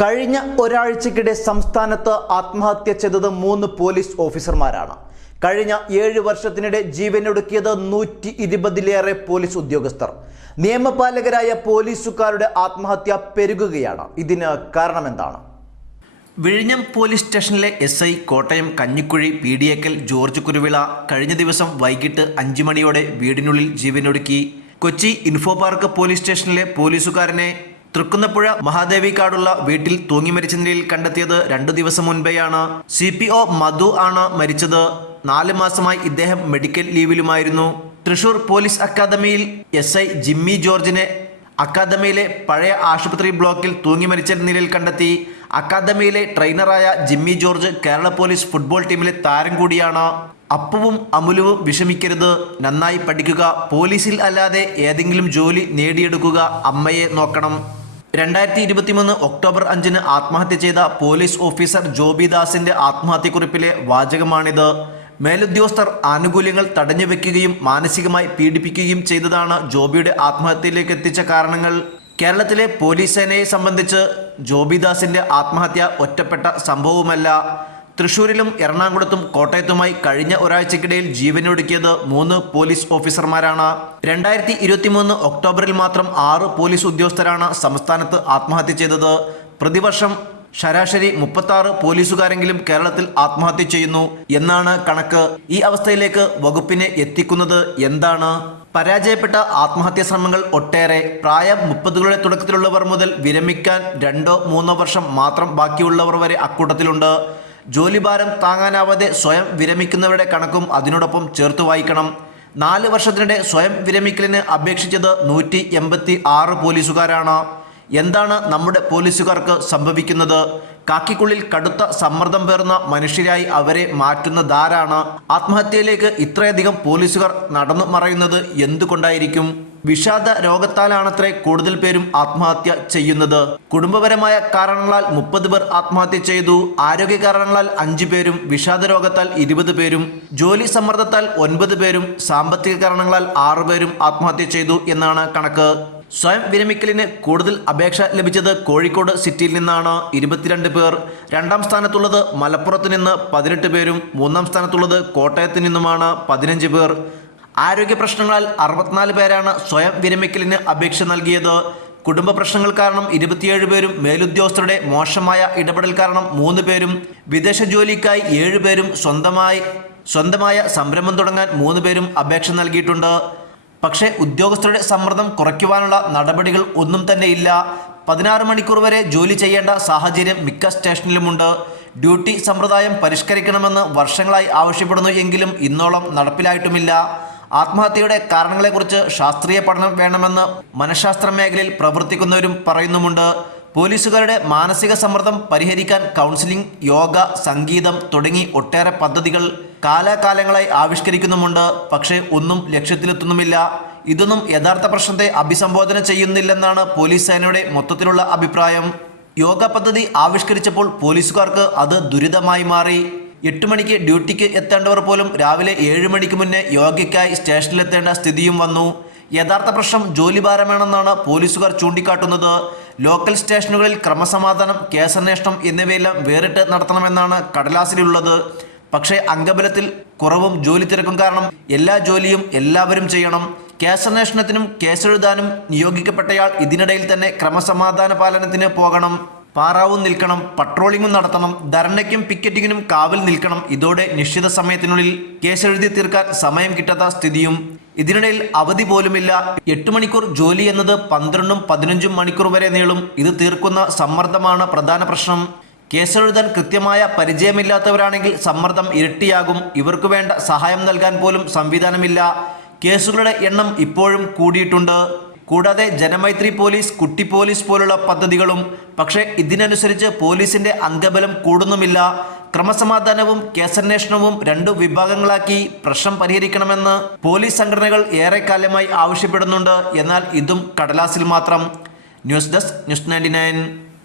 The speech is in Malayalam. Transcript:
കഴിഞ്ഞ ഒരാഴ്ചക്കിടെ സംസ്ഥാനത്ത് ആത്മഹത്യ ചെയ്തത് മൂന്ന് പോലീസ് ഓഫീസർമാരാണ്. കഴിഞ്ഞ ഏഴ് വർഷത്തിനിടെ ജീവനൊടുക്കിയത് നൂറ്റി ഇരുപതിലേറെ പോലീസ് ഉദ്യോഗസ്ഥർ. നിയമപാലകരായ പോലീസുകാരുടെ ആത്മഹത്യ പെരുകുകയാണ്. ഇതിന് കാരണമെന്താണ്? വിഴിഞ്ഞം പോലീസ് സ്റ്റേഷനിലെ S I Kottayam Kanjikuzhi P D എക്കൽ ജോർജ് കുരുവിള കഴിഞ്ഞ ദിവസം വൈകിട്ട് അഞ്ചു മണിയോടെ വീടിനുള്ളിൽ ജീവനൊടുക്കി. കൊച്ചി ഇൻഫോ പാർക്ക് പോലീസ് സ്റ്റേഷനിലെ പോലീസുകാരനെ തൃക്കുന്നപ്പുഴ മഹാദേവി കാടുള്ള വീട്ടിൽ തൂങ്ങി മരിച്ച നിലയിൽ കണ്ടെത്തിയത് രണ്ടു ദിവസം മുൻപെയാണ്. സി പി ഒ മധു ആണ് മരിച്ചത്. നാല് മാസമായി ഇദ്ദേഹം മെഡിക്കൽ ലീവിലുമായിരുന്നു. തൃശൂർ പോലീസ് അക്കാദമിയിൽ എസ് ഐ ജിമ്മി ജോർജിനെ അക്കാദമിയിലെ പഴയ ആശുപത്രി ബ്ലോക്കിൽ തൂങ്ങി മരിച്ച നിലയിൽ കണ്ടെത്തി. അക്കാദമിയിലെ ട്രെയിനറായ ജിമ്മി ജോർജ് കേരള പോലീസ് ഫുട്ബോൾ ടീമിലെ താരം കൂടിയാണ്. അപ്പുവും അമുലുവും വിഷമിക്കരുത്. നന്നായി പഠിക്കുക. പോലീസിൽ അല്ലാതെ ഏതെങ്കിലും ജോലി നേടിയെടുക്കുക അമ്മയെ നോക്കണം. രണ്ടായിരത്തി ഇരുപത്തിമൂന്ന് ഒക്ടോബർ അഞ്ചിന് ആത്മഹത്യ ചെയ്ത പോലീസ് ഓഫീസർ ജോബിദാസിന്റെ ആത്മഹത്യക്കുറിപ്പിലെ വാചകമാണിത്. മേലുദ്യോഗസ്ഥർ ആനുകൂല്യങ്ങൾ തടഞ്ഞു വെക്കുകയും മാനസികമായി പീഡിപ്പിക്കുകയും ചെയ്തതാണ് ജോബിയുടെ ആത്മഹത്യയിലേക്ക് എത്തിച്ച കാരണങ്ങൾ. കേരളത്തിലെ പോലീസ് സേനയെ സംബന്ധിച്ച് ജോബിദാസിന്റെ ആത്മഹത്യ ഒറ്റപ്പെട്ട സംഭവമല്ല തൃശൂരിലും എറണാകുളത്തും കോട്ടയത്തുമായി കഴിഞ്ഞ ഒരാഴ്ചക്കിടയിൽ ജീവനൊടുക്കിയത് മൂന്ന് പോലീസ് ഓഫീസർമാരാണ്. രണ്ടായിരത്തി ഇരുപത്തിമൂന്ന് ഒക്ടോബറിൽ മാത്രം ആറ് പോലീസ് ഉദ്യോഗസ്ഥരാണ് സംസ്ഥാനത്ത് ആത്മഹത്യ ചെയ്തത്. പ്രതിവർഷം ശരാശരി മുപ്പത്തി ആറ് പോലീസുകാരെങ്കിലും കേരളത്തിൽ ആത്മഹത്യ ചെയ്യുന്നു എന്നാണ് കണക്ക്. ഈ അവസ്ഥയിലേക്ക് വകുപ്പിനെ എത്തിക്കുന്നത് എന്താണ്? പരാജയപ്പെട്ട ആത്മഹത്യാ ശ്രമങ്ങൾ ഒട്ടേറെ. പ്രായം മുപ്പതുകളുടെ തുടക്കത്തിലുള്ളവർ മുതൽ വിരമിക്കാൻ രണ്ടോ മൂന്നോ വർഷം മാത്രം ബാക്കിയുള്ളവർ വരെ അക്കൂട്ടത്തിലുണ്ട്. ജോലിഭാരം താങ്ങാനാവാതെ സ്വയം വിരമിക്കുന്നവരുടെ കണക്കും അതിനോടൊപ്പം ചേർത്ത് വായിക്കണം. നാല് വർഷത്തിനിടെ സ്വയം വിരമിക്കലിന് അപേക്ഷിച്ചത് നൂറ്റി എൺപത്തി ആറ് പോലീസുകാരാണ്. എന്താണ് നമ്മുടെ പോലീസുകാർക്ക് സംഭവിക്കുന്നത്? കാക്കിക്കുള്ളിൽ കടുത്ത സമ്മർദ്ദം പേർന്ന മനുഷ്യരായി അവരെ മാറ്റുന്ന ധാരാണ്. ആത്മഹത്യയിലേക്ക് ഇത്രയധികം പോലീസുകാർ നടന്നു മറയുന്നത് എന്തുകൊണ്ടായിരിക്കും? വിഷാദ രോഗത്താലാണത്രേ കൂടുതൽ പേരും ആത്മഹത്യ ചെയ്യുന്നത്. കുടുംബപരമായ കാരണങ്ങളാൽ മുപ്പത് പേർ ആത്മഹത്യ ചെയ്തു. ആരോഗ്യ കാരണങ്ങളാൽ അഞ്ചു പേരും വിഷാദ രോഗത്താൽ ഇരുപത് പേരും ജോലി സമ്മർദ്ദത്താൽ ഒൻപത് പേരും സാമ്പത്തിക കാരണങ്ങളാൽ ആറു പേരും ആത്മഹത്യ ചെയ്തു എന്നാണ് കണക്ക്. സ്വയം വിരമിക്കലിന് കൂടുതൽ അപേക്ഷ ലഭിച്ചത് കോഴിക്കോട് സിറ്റിയിൽ നിന്നാണ്. ഇരുപത്തിരണ്ട് പേർ. രണ്ടാം സ്ഥാനത്തുള്ളത് മലപ്പുറത്ത് നിന്ന് പതിനെട്ട് പേരും. മൂന്നാം സ്ഥാനത്തുള്ളത് കോട്ടയത്ത് നിന്നുമാണ് പതിനഞ്ച് പേർ. ആരോഗ്യ പ്രശ്നങ്ങളാൽ അറുപത്തിനാല് പേരാണ് സ്വയം വിരമിക്കലിന് അപേക്ഷ നൽകിയത്. കുടുംബ പ്രശ്നങ്ങൾ കാരണം ഇരുപത്തിയേഴ് പേരും മേലുദ്യോഗസ്ഥരുടെ മോശമായ ഇടപെടൽ കാരണം മൂന്ന് പേരും. വിദേശ ജോലിക്കായി ഏഴ് പേരും സ്വന്തമായി സ്വന്തമായ സംരംഭം തുടങ്ങാൻ മൂന്ന് പേരും അപേക്ഷ നൽകിയിട്ടുണ്ട്. പക്ഷേ ഉദ്യോഗസ്ഥരുടെ സമ്മർദ്ദം കുറയ്ക്കുവാനുള്ള നടപടികൾ ഒന്നും തന്നെ ഇല്ല. പതിനാറ് മണിക്കൂർ വരെ ജോലി ചെയ്യേണ്ട സാഹചര്യം മിക്ക സ്റ്റേഷനിലുമുണ്ട്. ഡ്യൂട്ടി സമ്പ്രദായം പരിഷ്കരിക്കണമെന്ന് വർഷങ്ങളായി ആവശ്യപ്പെടുന്നു എങ്കിലും ഇന്നോളം നടപ്പിലായിട്ടുമില്ല. ആത്മഹത്യയുടെ കാരണങ്ങളെക്കുറിച്ച് ശാസ്ത്രീയ പഠനം വേണമെന്ന് മനഃശാസ്ത്ര മേഖലയിൽ പ്രവർത്തിക്കുന്നവരും പറയുന്നുമുണ്ട്. പോലീസുകാരുടെ മാനസിക സമ്മർദ്ദം പരിഹരിക്കാൻ കൗൺസിലിംഗ് യോഗ സംഗീതം തുടങ്ങി ഒട്ടേറെ പദ്ധതികൾ കാലാകാലങ്ങളായി ആവിഷ്കരിക്കുന്നുമുണ്ട്. പക്ഷേ ഒന്നും ലക്ഷ്യത്തിലെത്തുന്നുമില്ല. ഇതൊന്നും യഥാർത്ഥ പ്രശ്നത്തെ അഭിസംബോധന ചെയ്യുന്നില്ലെന്നാണ് പോലീസ് സേനയുടെ മൊത്തത്തിലുള്ള അഭിപ്രായം. യോഗ പദ്ധതി ആവിഷ്കരിച്ചപ്പോൾ പോലീസുകാർക്ക് അത് ദുരിതമായി മാറി. എട്ട് മണിക്ക് ഡ്യൂട്ടിക്ക് എത്തേണ്ടവർ പോലും രാവിലെ ഏഴ് മണിക്ക് മുന്നേ യോഗയ്ക്കായി സ്റ്റേഷനിലെത്തേണ്ട സ്ഥിതിയും വന്നു. യഥാർത്ഥ പ്രശ്നം ജോലിഭാരമാണെന്നാണ് പോലീസുകാർ ചൂണ്ടിക്കാട്ടുന്നത്. ലോക്കൽ സ്റ്റേഷനുകളിൽ ക്രമസമാധാനം കേസന്വേഷണം എന്നിവയെല്ലാം വേറിട്ട് നടത്തണമെന്നാണ് കടലാസിലുള്ളത്. പക്ഷേ അംഗബലത്തിൽ കുറവും ജോലി തിരക്കും കാരണം എല്ലാ ജോലിയും എല്ലാവരും ചെയ്യണം. കേസന്വേഷണത്തിനും കേസെഴുതാനും നിയോഗിക്കപ്പെട്ടയാൾ ഇതിനിടയിൽ തന്നെ ക്രമസമാധാന പാലനത്തിന് പോകണം. പാറാവും നിൽക്കണം പട്രോളിങ്ങും നടത്തണം ധർണയ്ക്കും പിക്കറ്റിങ്ങിനും കാവൽ നിൽക്കണം. ഇതോടെ നിശ്ചിത സമയത്തിനുള്ളിൽ കേസെഴുതി തീർക്കാൻ സമയം കിട്ടാത്ത സ്ഥിതിയും ഇതിനിടയിൽ അവധി പോലുമില്ല. എട്ട് മണിക്കൂർ ജോലി എന്നത് പന്ത്രണ്ടും പതിനഞ്ചും മണിക്കൂർ വരെ നീളും. ഇത് തീർക്കുന്ന സമ്മർദ്ദമാണ് പ്രധാന പ്രശ്നം. കേസെഴുതാൻ കൃത്യമായ പരിചയമില്ലാത്തവരാണെങ്കിൽ സമ്മർദ്ദം ഇരട്ടിയാകും. ഇവർക്ക് വേണ്ട സഹായം നൽകാൻ പോലും സംവിധാനമില്ല. കേസുകളുടെ എണ്ണം ഇപ്പോഴും കൂടിയിട്ടുണ്ട്. കൂടാതെ ജനമൈത്രി പോലീസ് കുട്ടി പോലീസ് പോലുള്ള പദ്ധതികളും പക്ഷേ ഇതിനനുസരിച്ച് പോലീസിന്റെ അംഗബലം കൂടുന്നുമില്ല. ക്രമസമാധാനവും കേസന്വേഷണവും രണ്ടു വിഭാഗങ്ങളാക്കി പ്രശ്നം പരിഹരിക്കണമെന്ന് പോലീസ് സംഘടനകൾ ഏറെക്കാലമായി ആവശ്യപ്പെടുന്നുണ്ട്. എന്നാൽ ഇതും കടലാസിൽ മാത്രം. News desk news ninety